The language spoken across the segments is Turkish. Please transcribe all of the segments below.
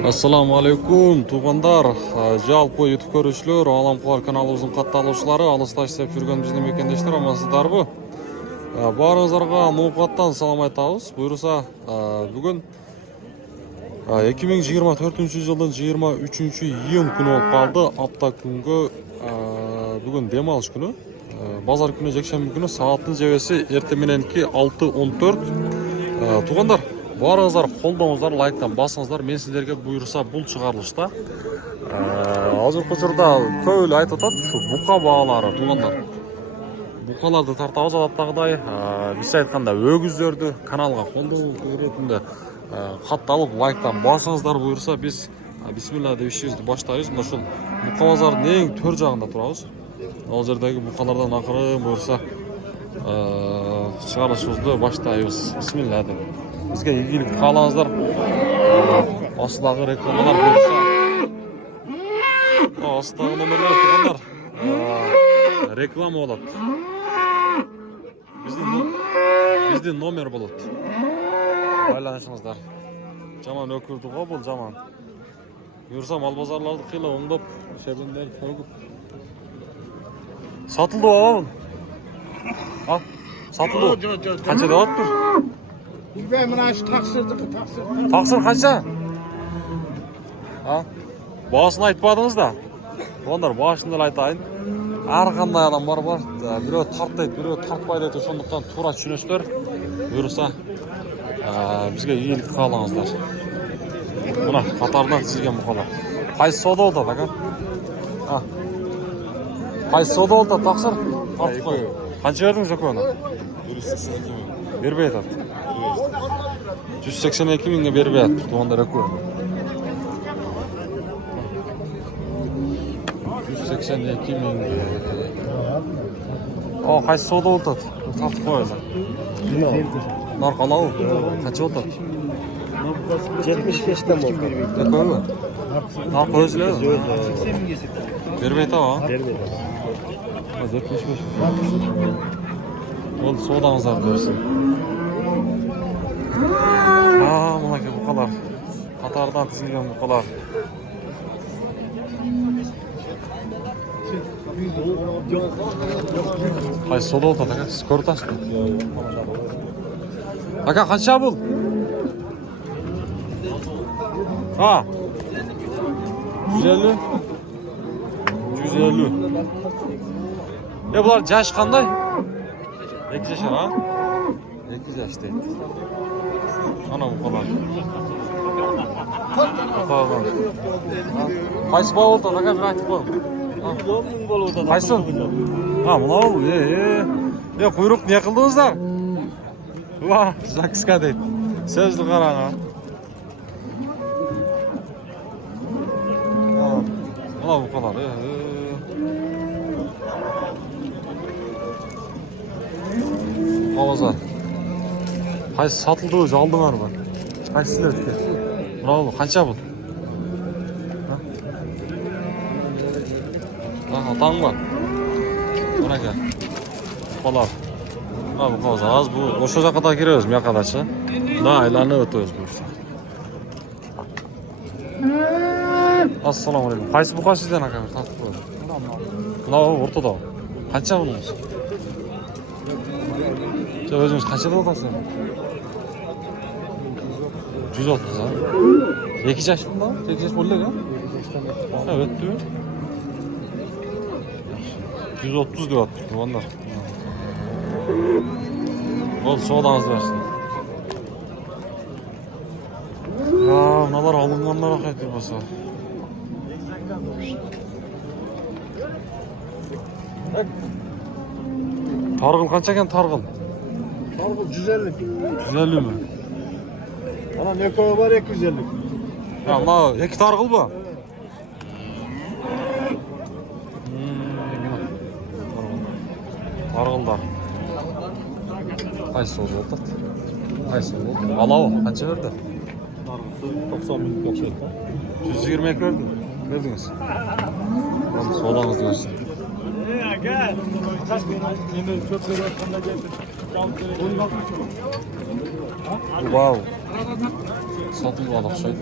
Assalamu alaikum туғандар, жалпы YouTube көрушілер, Аламқуар каналымыздың қатталушылары, алыста істеп жүрген біздің мекендештер, амансыздар бу? Барыңыздарға ноқаттан салам айтабыз. Бұйырса, бүгін 2024 жылдың 23 июнь күні болып қалды. Апта күнгі бүгін демалыш күні. Базар күні жексенбі күні сағаттың жебесі ертемененки 6:14. Туғандар, барыңыздар, қолдауыңыздар, лайктан басыңыздар. Мен сіздерге бұйырса бұл шығарылышта азыркы учурда көбүлө айтып атат, бука баалары туғандар. Букаларды тартабыз адаттагыдай. Биз айтканда өгүздөрдү каналга колдоо ретинде катталып, лайктан басыңыздар бұйырса, біз бисмилла деп ишибизди баштайбыз. Мына ушул бука базардын эң төр жагында турабыз. Ал жердеги букалардан акырын буйырса чыгарышыбызды баштайбыз. Бисмилла деп. Бізге игілік қалаңыздар. Астыдағы рекламалар бұйырса. Астыдағы номерлер туғандар. Реклама болады. Бізден номер болады. Байланышыңыздар. Жаман өкірді ғой бұл жаман. Бұйырса мал базарларды қилы оңдап, шебендер төгіп. Сатылды ғой. Сатылды. Қанша деп алып тұр? Bilmem ben şu taksirdik. Taksir қанша? Бағасын айтпадыңыз да. Ондар бағасында айтайын. Әрқандай адам бар. Біреу тартайды, біреу тартпайды еді. Сондықтан тура түсінесіздер. Бұйырса бізге игілік қалаңыздар. Мына қатарынан тізілген бұқалар. Қайсы сода олды аға? Қайсы сода олды тақсыр? Тартып қой. Қанша бердіңіз өкені? 182 мың. Бербей атады. 182 мыңға бербей атты. Туғандар өкені. 182 мың. Қайсы сода олды? Тартып қойды. Нарқалау? Қанша олды? 75'ten oldu. Өкені ме? Нарқы өзіледі? Бербей атады? Vermedi. 75. Ол содаңыздар көрсін. Мұнеке бұқалар. Қатардан тізілген бұқалар. Қай сода олтады, аға? Сіз көріп тасты? Аға, қанша бұл? 150? 150. Бұлар жаш қандай? 2 жашар, а? 2 жаш дейді. Ана бұқалар. Қайсы бау олды? Аға бір айтып қойым. Қайсы? Мұна ол? Құйрық не қылдыңыздар? Закиска дейді. Сөзді қараңа. Мұна бұқалар. Базар. Қайсы сатылды өзі алдыңар ба? Қайсы сілер тіке? Мұна бұл, қанша бұл? Атаң ба? Мұна ке? Бұқалар. Мұна бұқалар. Аз бұл, ошы жақыда кереміз, мияқадачы. Да, айланы өті өз бұйырса. Ассаламу алейкум. Қайсы бұқа сізден ақа бір тартып қойды? Мұна ортада. Қанша бұныңыз? Өзіңіз қаншада отасың? 130, а? 2 жаштың ба? 2 жаш болды, а? Өтті бе? 130 деп атты, туғандар. Ол соғдаңызды берсін. Мыналар алынғанлар қайтыр баса. Тарғыл қанша кен тарғыл? Targıl 150. 150 mi? Ana ne koyu var 250. Ya Allah, 2 targıl bu. Targıllar. Qaysı oldu oldu? Qaysı oldu? Alav, kaça verdi? Targısı 90 bin kaçıyor. 120 ek verdi. Verdiniz. Tamam, soğudanızı versin. Gel. Kaç gün? Yine çok sever kanına geldi. Wow. Satılgan okşaydı.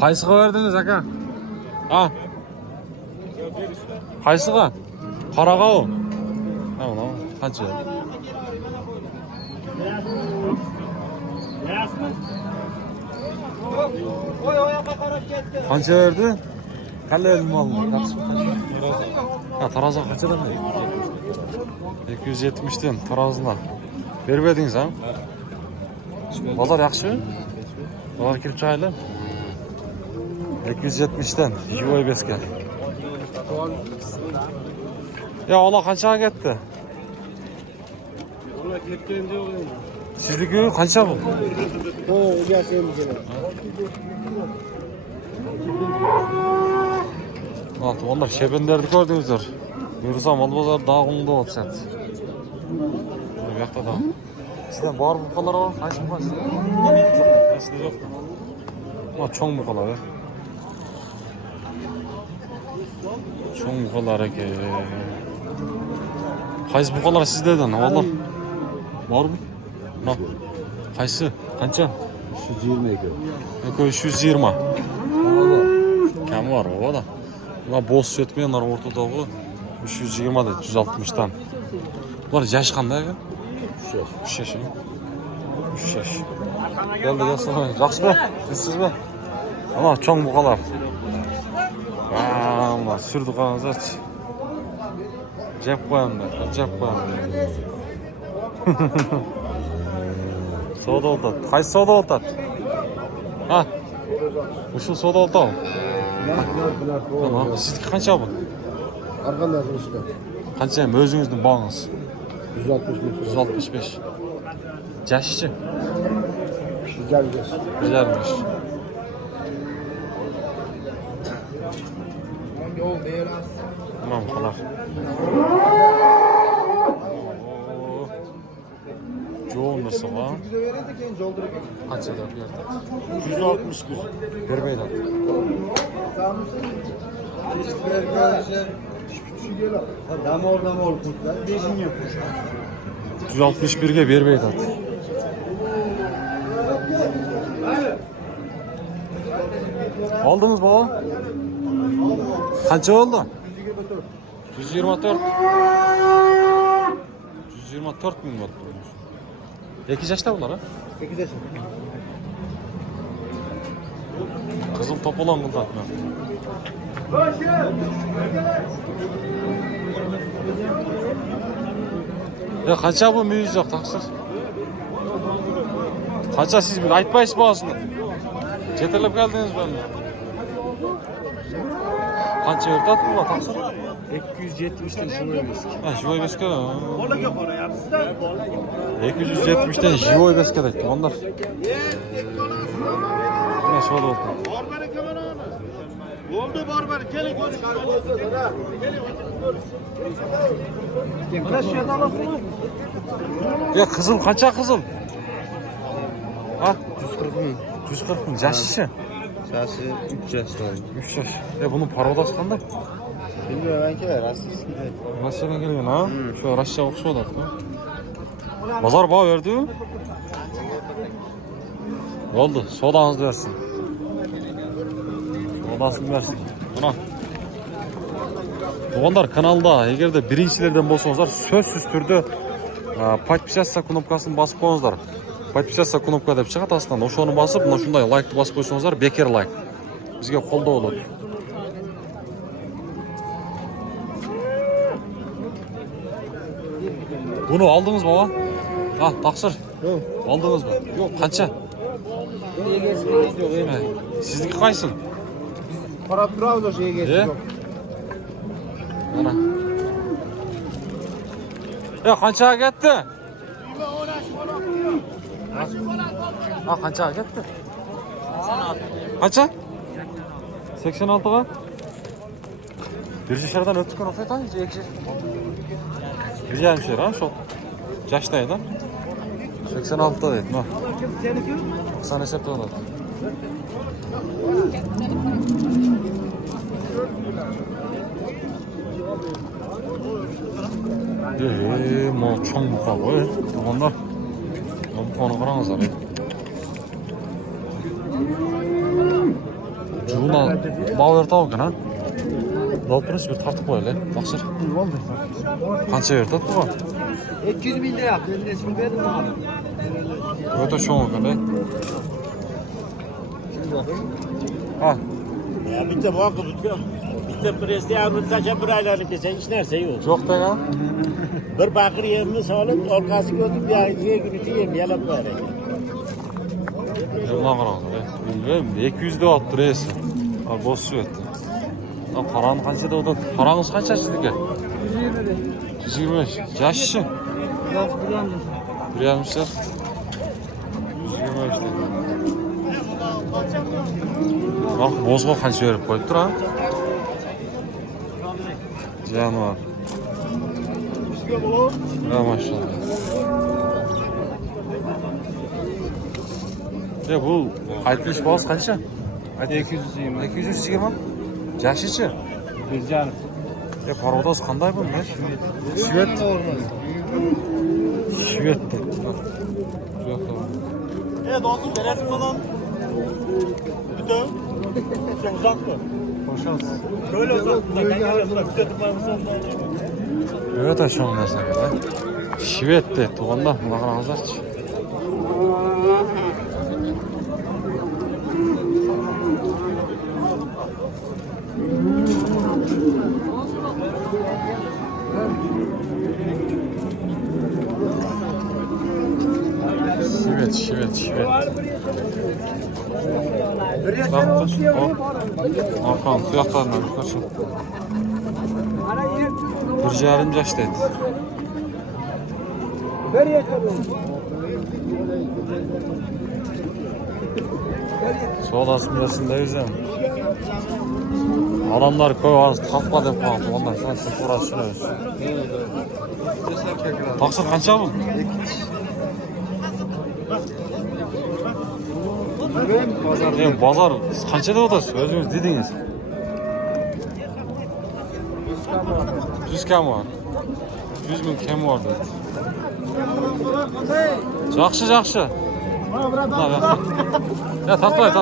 Qaysiga verdiniz aka? Ha? Qaysiga? Qaraga o. Ha, ulan. Qancha? Qancha verdi? Qanday malni? Ha, tarozi qanchadan deydi? 270 dan tarozini. Berib edingiz ha? Bozor yaxshimi? Bozor kirib chiqayli. 270 dan Yo'y besga. Ya ola qanchaga ketdi? Ola ketganda yo'q. Sizniki qancha bu? O, ugasem kerak. Altı onlar şebenlerdi gördünüzler. Buyursam mal bozar dağında olup sat. Bu yakta da. Sizden var bukalar var. Kaç buka sizde? Sizde yok mu? Ama çoğun bukalar var. Çoğun bukalar ki. Kaysı bukalar sizlerden? Vallahi. Var mı? Ne? Kaysı? Kança? 120 ekan. Eko 120. Kam var o da. Ulan boz sötmeyenler ortadağı 320 da 160'dan. Bunlar yaş qanday aka? 3 yaş. 3 yaş. Geldi gelsin. Yaxşımı? Sizsizmi? Ama çoğun buqalar. Allah sürdü qanızlar. Cep qo'yam da, cep qo'yam. Soda oltat. Qaysi soda oltat? Ha? Şu soda oltat. Tamam. Sizniki qancha bu? Arqandan qilishdi. Qancha ham o'zingizning bog'ingiz? 165. 165. Yaşçı. Güzelmiş. Güzelmiş. Tamam kalar. Çoğun nasıl var? Kaç eder bir yerde? 161. Bir beyler. Dam or kurtlar. Beşin yapmış. 161'ge bir beyler. Aldınız baba? Kaç oldu? 124. 124 bin oldu. 2 yaşta bunlar ha? 8 yaşında. Kızıl top olan bunlar. Ya kaça bu müyüz yok taksir? Kaça siz bir aytmayız boğazını. Cetirlep geldiniz benimle. Kaça örtat mı var taksir? 270'ten şuna beski. Ha, Jivoy Beske. Bola yok ona yapsın. 270'ten Jivoy Beske de. Onlar. Ne soda oldu? Barbarı kamera ona. Oldu barbarı. Gelin konuş. Bana şey alasın mı? Ya kızıl kaça kızıl? Ha? 140 mı? 140 mı? Yaşlısı. Şahsı 3 yaşta oldu. 3 yaş. Ya bunun parodası qanday? Bilmiyorum ben ki rastlısın. Rossiyadan kelgan ha? Şu Rossiya o'xshaydi. Bozor baho berdi-yu. Bo'ldi, sodangizni bersin. Sodasini bersin. Mana. Tuğanlar kanalda eğer birinchilerden bo'lsangizlar, so'zsiz turda подписаться knopkasini bosib qo'yingizlar. Подписаться knopka deb chiqadi aslında. O'shani bosib, mana shunday like bosib qo'ysangizlar, bekar like. Bizga qo'llov bo'ladi. Bunu aldınız mı baba? Ha, taksir. Yok. Aldınız mı? Yok, kaça? Sizniki qaysın? Qarab turamiz o'sha egasi. Mana. Ya qanchaga ketdi? Ha, qanchaga ketdi? 86. Qancha? 86 ga? Bir şehirden ötükken o'xshaydi, ekşi. Bir yarım şehir ha, şu. Yaşdaydı. 86'da deydi, no. Sana hesapta oldu. Ma çoğun buqa koy. Onlar Onu qarаңызlar. Жуына мал берді ау екен, а? Алып тұрыңыз, бір тартып қояйық, тақсыр. Қанша берді бұған? 200 bin lira yaptı. Resmi verdim abi. Өте шоң екен, Ha, Ya bitti bu hakkı bitti. Bitti presti yavrum taşa bir aylarlık desen iş nerse yok. жоқ деген. Bir bakır yemini sağlıp orkası götürüp ya ye günütü yem yalan böyle. Мына қараңыздар, Bilmiyorum, 200 деп алып тұр есі. Ал бос жібетті. Қараны қанша деп отады? Қараңыз қанша сіздікі? 125. Жасы? Yok bilemem. Bir yarımşar. 125 dedi. Bak bozға қанша беріп қойып тұр, а? Жануар. Ya maşallah. Bu айтылыш бағасы қанша? 220. 220. Жашычы? Bir can. Пародасы қандай бұл, не? Швед. Швед dedi. Dostum veresin bana. Bir de. Çok uzak mı? Hoş olsun. Böyle uzak mı? Ben geliyorum da bir de tutmamızdan. Evet aşağı mesela. Şvet dedi. Tuğanda mı? Qarаңыздарчы. Şvet. Arqan, tuyaqlarına bir koşun. 1,5 yaş dedi. Sol asmiyasında yüzden. Adamlar köy arası tapma dep kaldı. Ondan sonra sıfır uğraşıyoruz. Taksır kança bu? Bazar kança da odası? Özünüz dediniz. 100 kam var. 100 bin kem var dedi. Жақшы. Ya tartmayın.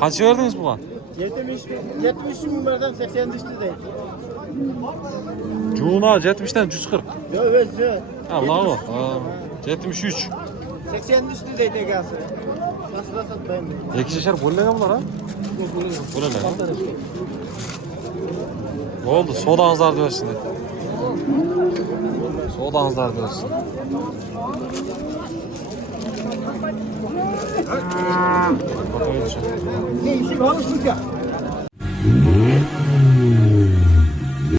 Kaç verdiniz buna? 70 bin verden 80 düştü değil. Cuğuna 70'ten 140. Yok yok. Allah o. 73. 80 düştü değil ne gelsin. Nasıl satmayayım? Ekişer boylayan bunlar ha? Boylayan. Ne oldu? Soğudanızlar diyorsun. Soğudanızlar diyorsun.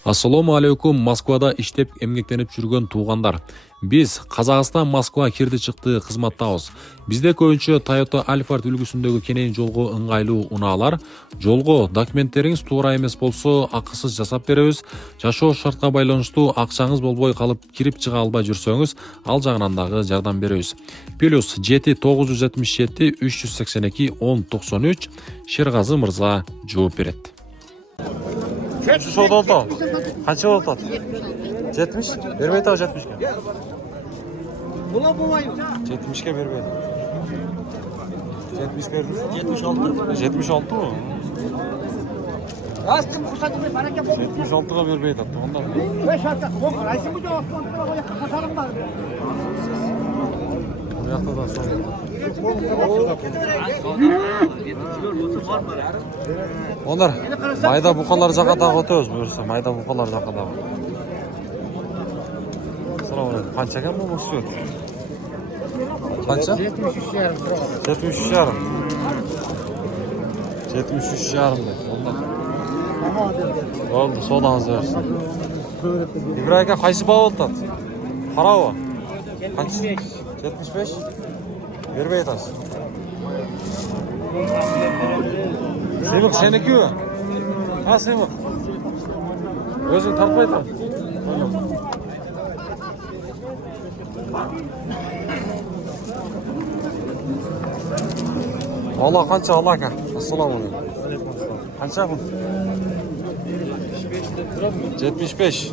Assalomu alaykum. Moskvada иштеп эмгектенип жүргөн туугандар. Биз Казакстан Москва кирди чыкты кызматтабыз. Бизде көбүнчө Toyota Alphard үлгүсүндөгү кенен жолго ыңгайлуу унаалар. Жолго документтериңиз туура эмес болсо, акысыз жасап беребиз. Жашоо шартка байланыштуу акчаңыз болбой калып, кирип чыга албай жүрсөңүз, ал жагынан дагы жардам беребиз. Плюс 7-977 382 1093 Шергазы мырза жооп берет. Şu soda da. Kaç oldu? 70. Vermeyi taş 70 ke. Buna bulayım. 70 ke vermeyi. 70 verdi. 76. 76 mı? Astım kusacım bir para yapalım. 76'a vermeyi tattı. Ondan. 5 hafta korkar. Ayşe bu cevap katarım var. Bu yakta da sonra. Onlar mayda buqalar jaqaдағы o'tamiz buyursa. Mayda buqalar jaqaдағы. Assalomu alaykum. Qancha ekan bu süt? Qancha? 73,5. 73,5 deb. Ondan. Oldu, sodanızı versin. İbrahim aka qaysi baho o'tadi? Qaravo. Qancha? 75. Vermey aytasiz. Semih seniki mi? Ha Semih. Özün tartmay tur. Allah qancha Allah aka. Assalomu alaykum. Qancha bu? 75.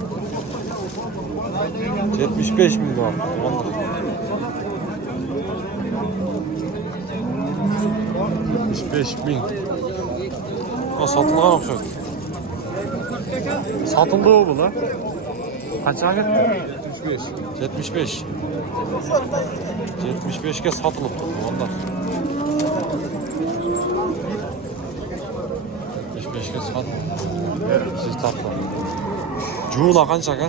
75 bin dolar. 75 bin. O satılgan okşaydı. Satıldı o bu la. Kaçına gitti? 75. 75'e satılıp onlar. 75'e satılıp. Siz tatlı. Cuğla kaçak ha?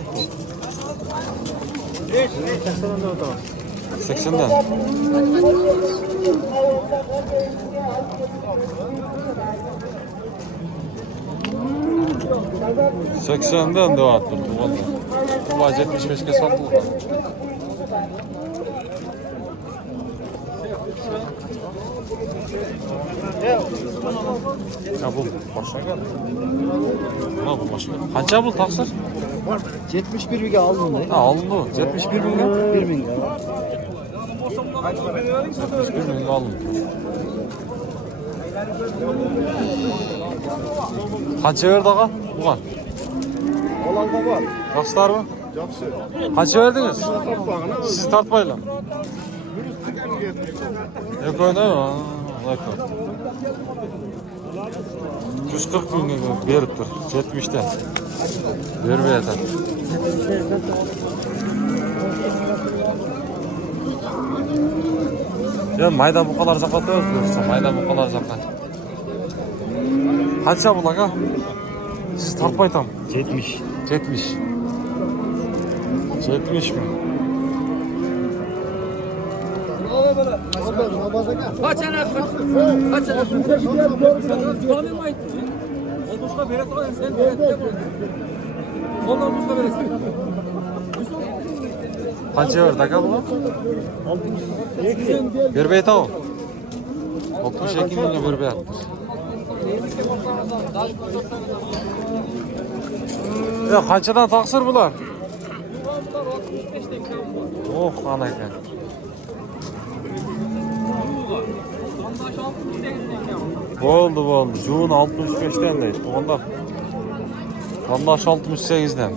80'den. 80'den de attım bu valla. Bu 75'e satıldı. Ya bu başa gel. Ha bu başa. Kaça bu taksır? 71 bige aldım da. Ha alındı. 71 bin lira. 1 bin lira. 71 bin lira alındı. Kaça verdi ağa? Buğan. Olan da var. Yaksılar mı? Kaça verdiniz? Siz tartmayla. Yok öyle mi? Yok. 140 bin lira verip dur. 70'ten. Vermeye yeter. Ya mayda bu kadar zakat öldürürse. Mayda bu kadar zakat. Kaça bulak ha? Siz tartmay tam. 70. 70. 70 mi? Kaç tane kaç tane Tanım mı etti? Olmuşka beret var sen beret de bu. Onlar olmuşka beret. Kaça verdi aga bu? Bir bey tamam. 62 milyon bir bey attı. Ya kaçadan taksır bunlar? Oh anayken. Oldu. June 65'ten değil. Ondan. Vallahi 68'den.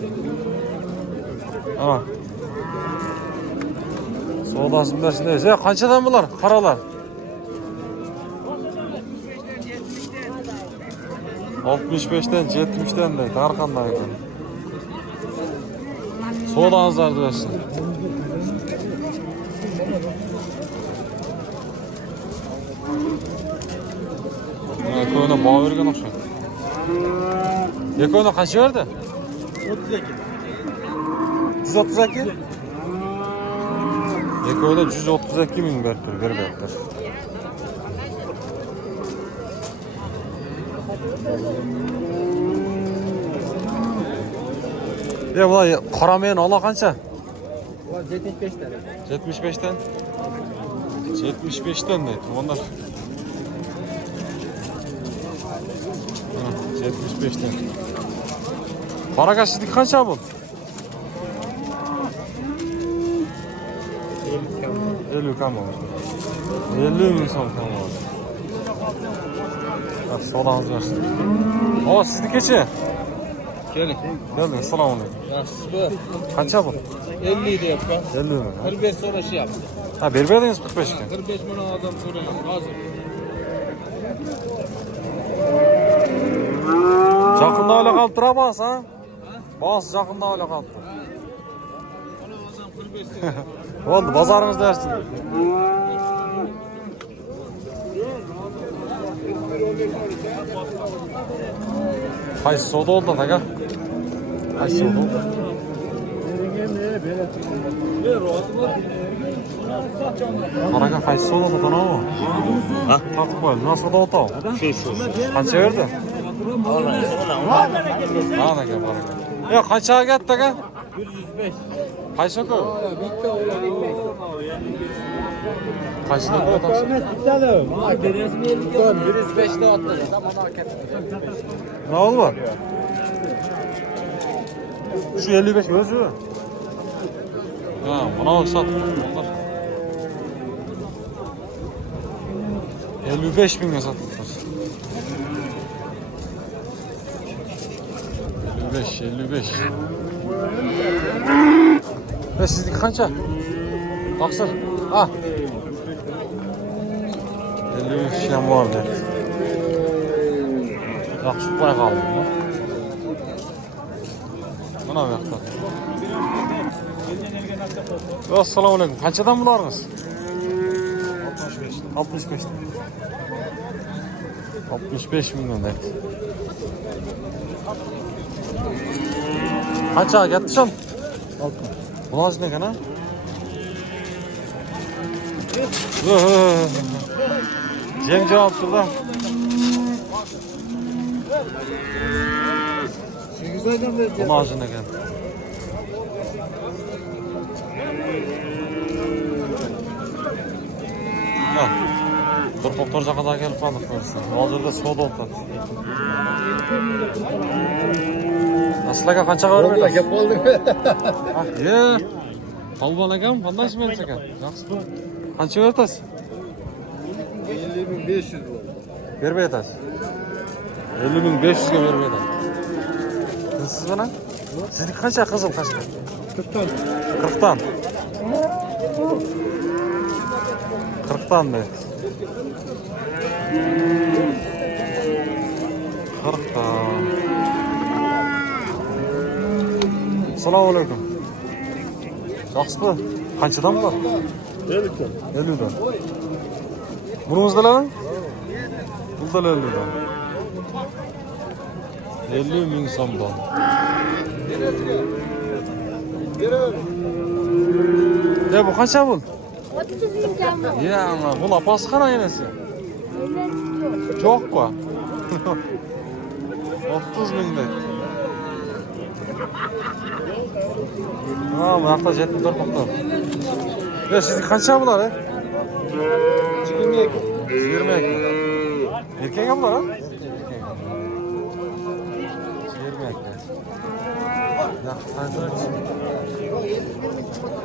Ama. Soğudasın dersindeyiz. Ya kaçadan bunlar? Karalar. 65'ten 70'ten de arkandaydı. Soğudanızlar diyorsun. Ekoyuna bağ vergen okşay. Ekoyuna kaç verdi? 32. 132? Ekoyuna 132 bin verdi. Ya buna karamayan Allah kança? 75 tane. 75'ten. 75'ten neydi onlar? 75'ten. Para kaçtık kaça bu? 50 kalmadı. 50 bin son kalmadı. Soğudanız versin. O sizlik geçi. Gelin. Geldin selamünaleyküm. Nasıl? Kaça bu? 50 de yap bak. 50 mi? 45 sonra şey yap. Ha bir verdiniz 45 ki. 45 milyon adam soruyor. Hazır. Жақында öyle kaldıra bas ha? Bas жақında öyle kaldır. Oldu pazarınız dersin. Qaysi soda oldu aga? Qaysi soda oldu? Qaraga qaysi soda oldu o? Ha? Tatib qo'ydi. Nima soda oldu? Şu. Qancha berdi? Ana aka baraka. Ya qanchaga ketdi aka? 105. Qaysi aka? Qaysidan qo'yatasiz? Deryasını 105'te atladı. Ne oldu var? Şu 55 gözü. Ha, buna bak sat. Onlar. 55 bin satılır. 55. Ve sizlik kaça? Baksana. Ha. 53 ham bor deb. Yaxshi uxlay qoldim. Mana bu yoqda. Assalomu alaykum. Qanchadan bularsiz? 65. 65 milyon deb. Qancha gapdisham? 6. Bular ne kana? Cem cevap şurada. 8 aydan beri. Bular ne kana? Al. Dur doktorca kadar gelip aldık böylesi. Hazırda soda oldu. Nasıl aga kança var mı? Gap oldu. Ah ye. Kalban agam qanday ish bersa ekan? Yaxshi. Qancha berasiz? 50.500 bo'ldi. Bermaysiz. 50.500 ga bermaydi. Siz mana? Sizniki qancha qizil qashqa? 40 40dan. 40dan deydi. 40dan. Assalomu alaykum. Yaxshimi? Qanchadan bular? 50'den. 50'dan. Buningizdalar? Bunda 50'dan. 50.000 so'mdan. Ne bu qancha bu? 30 ming. Ya, bu apasi qana enasi? Yo'q ku. 30 mingdan. Ha, bu yoqda 74 to'xtab. Ya, sizniki qancha bular? 22. 22. Erkek bular, ha? 22. Ya, qancha?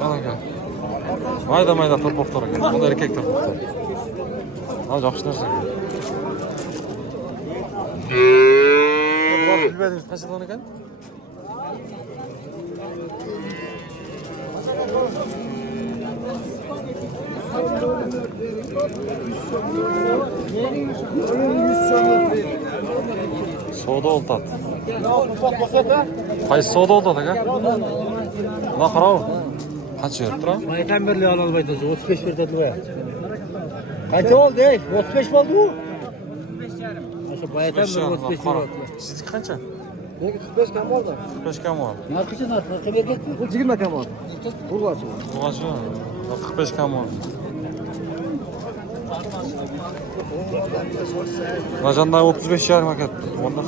Qana ekan. Mayda turpoqlar ekan. Bu erkek turpoqlar. Ha, yaxshi narsa. Bular bilmadingiz qanchadan ekan? Soda oltat. Qaysi soda oltat aka? Mana qarang. Qancha berib turadi? Maytan birliği almaydı. 35 verdi bu ya. Kaç oldu? 35 oldu bu. Şu bayatan bir 35 oldu. Sizniki qancha? 45 kam oldu. 45 kam bor. Narxısı narxı verdik. Bu 20 kam oldu. Bu var. Buğaçı 45 kam bor. Majanda 35 yarım hak etti. Onda.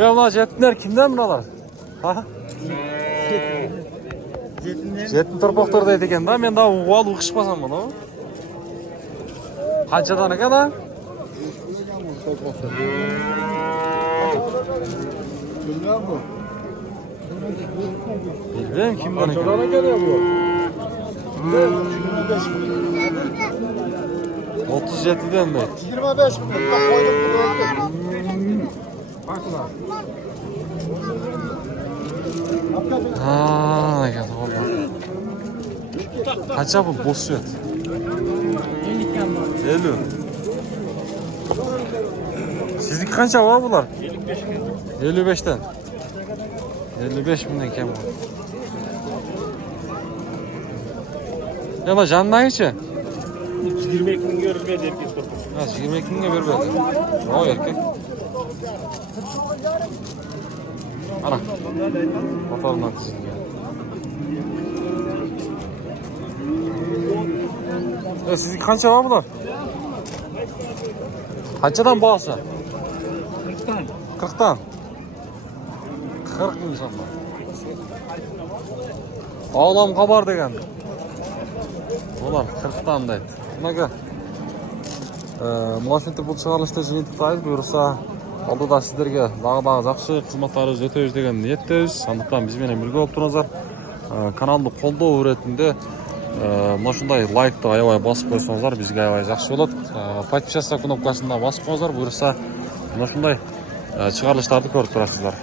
Ya ulan jettinler kimden bunalar? Ha? Jettin turpoqlar deydi ekan da, men da uval uqishmasam buni. Qanchadan ekan da? Bilmem bu. Bilmem kimdan ekan. Çorana geliyor bu. 37'den mi? 25 bin. Bak koydum bunu. Bakma. Ha, ekan to'g'ri. Qancha bu bosyot? 50. Sizniki qancha bor bular? 55 dan. 55 mingdan kam bor. Yana jandagichi? 22 bin görmedi erkek topu. Ha, 22 mingga berib berdi. O erkak. Ana. Motordan tizilgan. Sizniki qancha bor bular? Qanchadan bahsi? 40'tan. 40'dan. 40 ming so'm. Olam xabar degan. Ular 40'dan deydi. Nimaga? Mashina bu chiqarilishda jintayib buyursa, oldida sizlarga dag'dag'i yaxshi xizmatlaringizni o'taymiz degan niyatdamiz. So'ndықтан biz bilan birga bo'lib turingizlar. Kanalni qo'llov o'rnatida mana shunday like-ni aябай bosib qo'ysangizlar, bizga aябай yaxshi bo'ladi. Подписаться knopkasini bosib qo'yingizlar, buyursa mana shunday chiqarilishlarni ko'rib turasizlar.